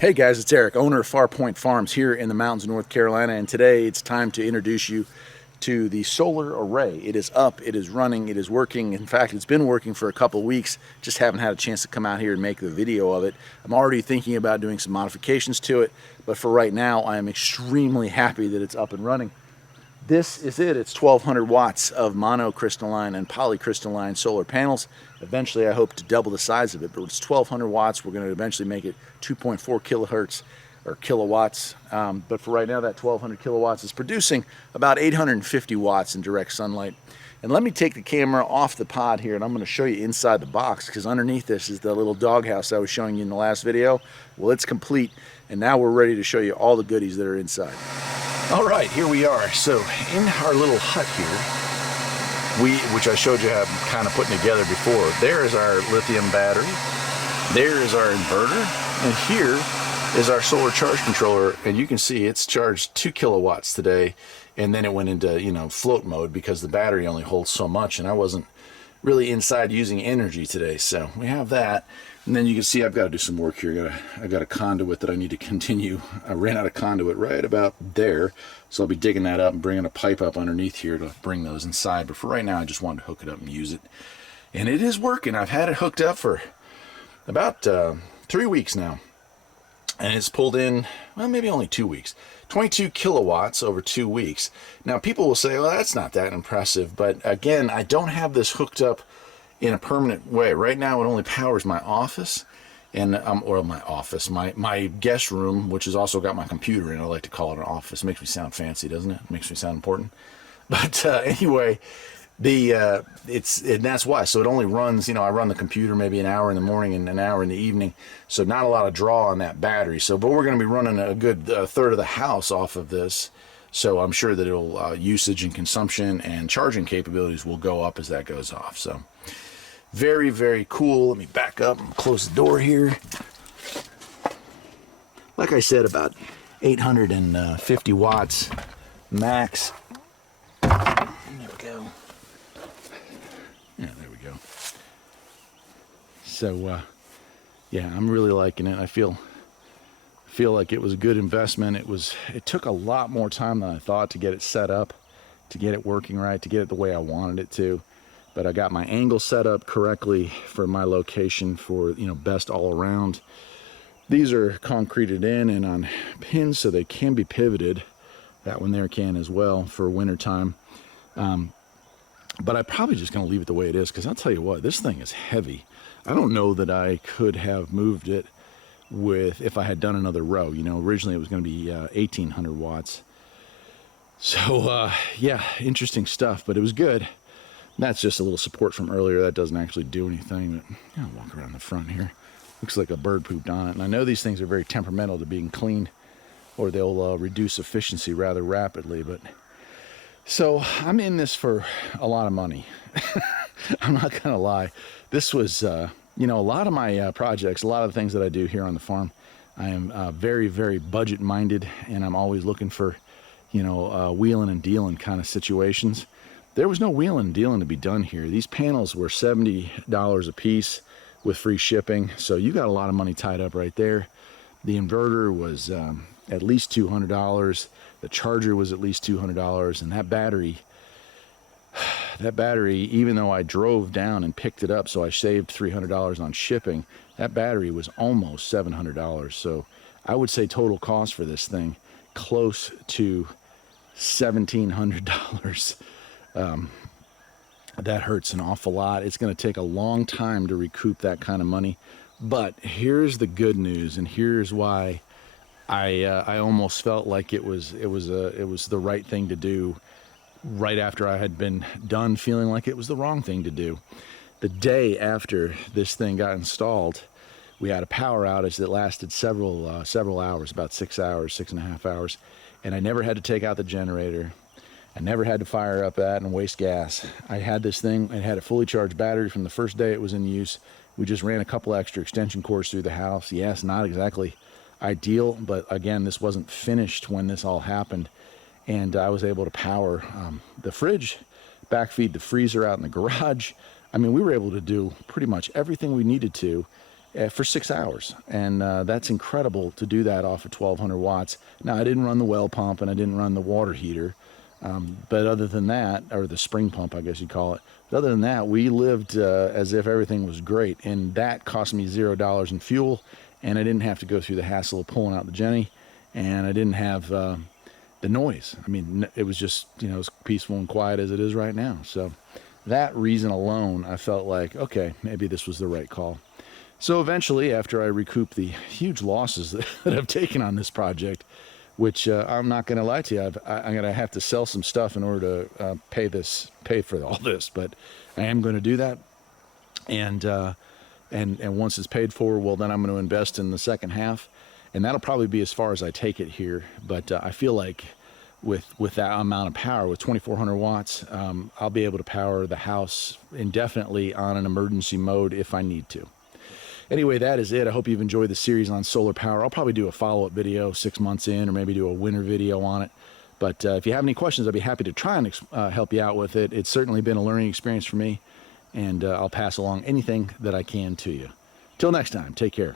Hey guys, it's Eric, owner of Farpoint Farms here in the mountains of North Carolina, and today it's time to introduce you to the solar array. It is up, it is running, it is working. In fact, it's been working for a couple weeks, just haven't had a chance to come out here and make the video of it. I'm already thinking about doing some modifications to it, but for right now I am extremely happy that it's up and running. This is it. It's 1200 watts of monocrystalline and polycrystalline solar panels. Eventually I hope to double the size of it, but it's 1200 watts. We're going to eventually make it 2.4 kilohertz or kilowatts, but for right now that 1200 kilowatts is producing about 850 watts in direct sunlight. And let me take the camera off the pod here and I'm going to show you inside the box, because underneath this is the little doghouse I was showing you in the last video. Well, it's complete, and now we're ready to show you all the goodies that are inside. All right, here we are. So in our little hut here, which I showed you how kind of putting together before, there is our lithium battery, there is our inverter, and here is our solar charge controller. And you can see it's charged 2 kilowatts today, and then it went into float mode because the battery only holds so much, and I wasn't really inside using energy today. So we have that, and then you can see I've got to do some work here. I've got a conduit that I need to continue. I ran out of conduit right about there, so I'll be digging that up and bringing a pipe up underneath here to bring those inside. But for right now I just wanted to hook it up and use it, and it is working. I've had it hooked up for about 3 weeks now, and it's pulled in, well, maybe only 2 weeks. 22 kilowatts over 2 weeks. Now people will say, well, that's not that impressive, but again, I don't have this hooked up in a permanent way. Right now it only powers my office, and my guest room, which has also got my computer in. I like to call it an office. It makes me sound fancy, doesn't it? It makes me sound important. But anyway, and that's why. So it only runs, I run the computer maybe an hour in the morning and an hour in the evening, so not a lot of draw on that battery. So, but we're going to be running a good third of the house off of this, so I'm sure that it'll usage and consumption and charging capabilities will go up as that goes off. So very, very cool. Let me back up and close the door here. Like I said, about 850 watts max. There we go. Yeah, there we go. So, yeah, I'm really liking it. I feel like it was a good investment. It took a lot more time than I thought to get it set up, to get it working right, to get it the way I wanted it to. But I got my angle set up correctly for my location for, best all around. These are concreted in and on pins, so they can be pivoted. That one there can as well for winter time. But I'm probably just going to leave it the way it is, because I'll tell you what, this thing is heavy. I don't know that I could have moved it if I had done another row. Originally it was going to be 1800 watts. So yeah, interesting stuff, but it was good. That's just a little support from earlier. That doesn't actually do anything, but I'll walk around the front here. Looks like a bird pooped on it. And I know these things are very temperamental to being cleaned, or they'll reduce efficiency rather rapidly. But so I'm in this for a lot of money. I'm not gonna lie. This was a lot of my projects, a lot of the things that I do here on the farm, I am very, very budget minded, and I'm always looking for wheeling and dealing kind of situations. There was no wheeling and dealing to be done here. These panels were $70 a piece with free shipping, so you got a lot of money tied up right there. The inverter was at least $200. The charger was at least $200, and that battery, even though I drove down and picked it up, so I saved $300 on shipping, that battery was almost $700. So I would say total cost for this thing close to $1,700. That hurts an awful lot. It's going to take a long time to recoup that kind of money. But here's the good news, and here's why I almost felt like it was the right thing to do right after I had been done feeling like it was the wrong thing to do. The day after this thing got installed, we had a power outage that lasted several hours, about 6 hours, 6.5 hours, and I never had to take out the generator. I never had to fire up that and waste gas. I had this thing, it had a fully charged battery from the first day it was in use. We just ran a couple extra extension cords through the house. Yes, not exactly ideal, but again, this wasn't finished when this all happened. And I was able to power the fridge, backfeed the freezer out in the garage. I mean, we were able to do pretty much everything we needed to for 6 hours. And that's incredible to do that off of 1200 watts. Now, I didn't run the well pump and I didn't run the water heater. But other than that, or the spring pump, I guess you'd call it. But other than that, we lived as if everything was great. And that cost me $0 in fuel. And I didn't have to go through the hassle of pulling out the Jenny. And I didn't have the noise. I mean, it was just, as peaceful and quiet as it is right now. So that reason alone, I felt like, okay, maybe this was the right call. So eventually, after I recouped the huge losses that I've taken on this project, which I'm not going to lie to you, I'm going to have to sell some stuff in order to pay for all this, but I am going to do that. And once it's paid for, well, then I'm going to invest in the second half, and that'll probably be as far as I take it here. But I feel like with that amount of power, with 2400 watts, I'll be able to power the house indefinitely on an emergency mode if I need to. Anyway, that is it. I hope you've enjoyed the series on solar power. I'll probably do a follow-up video 6 months in, or maybe do a winter video on it. But if you have any questions, I'd be happy to try and help you out with it. It's certainly been a learning experience for me, and I'll pass along anything that I can to you. Till next time, take care.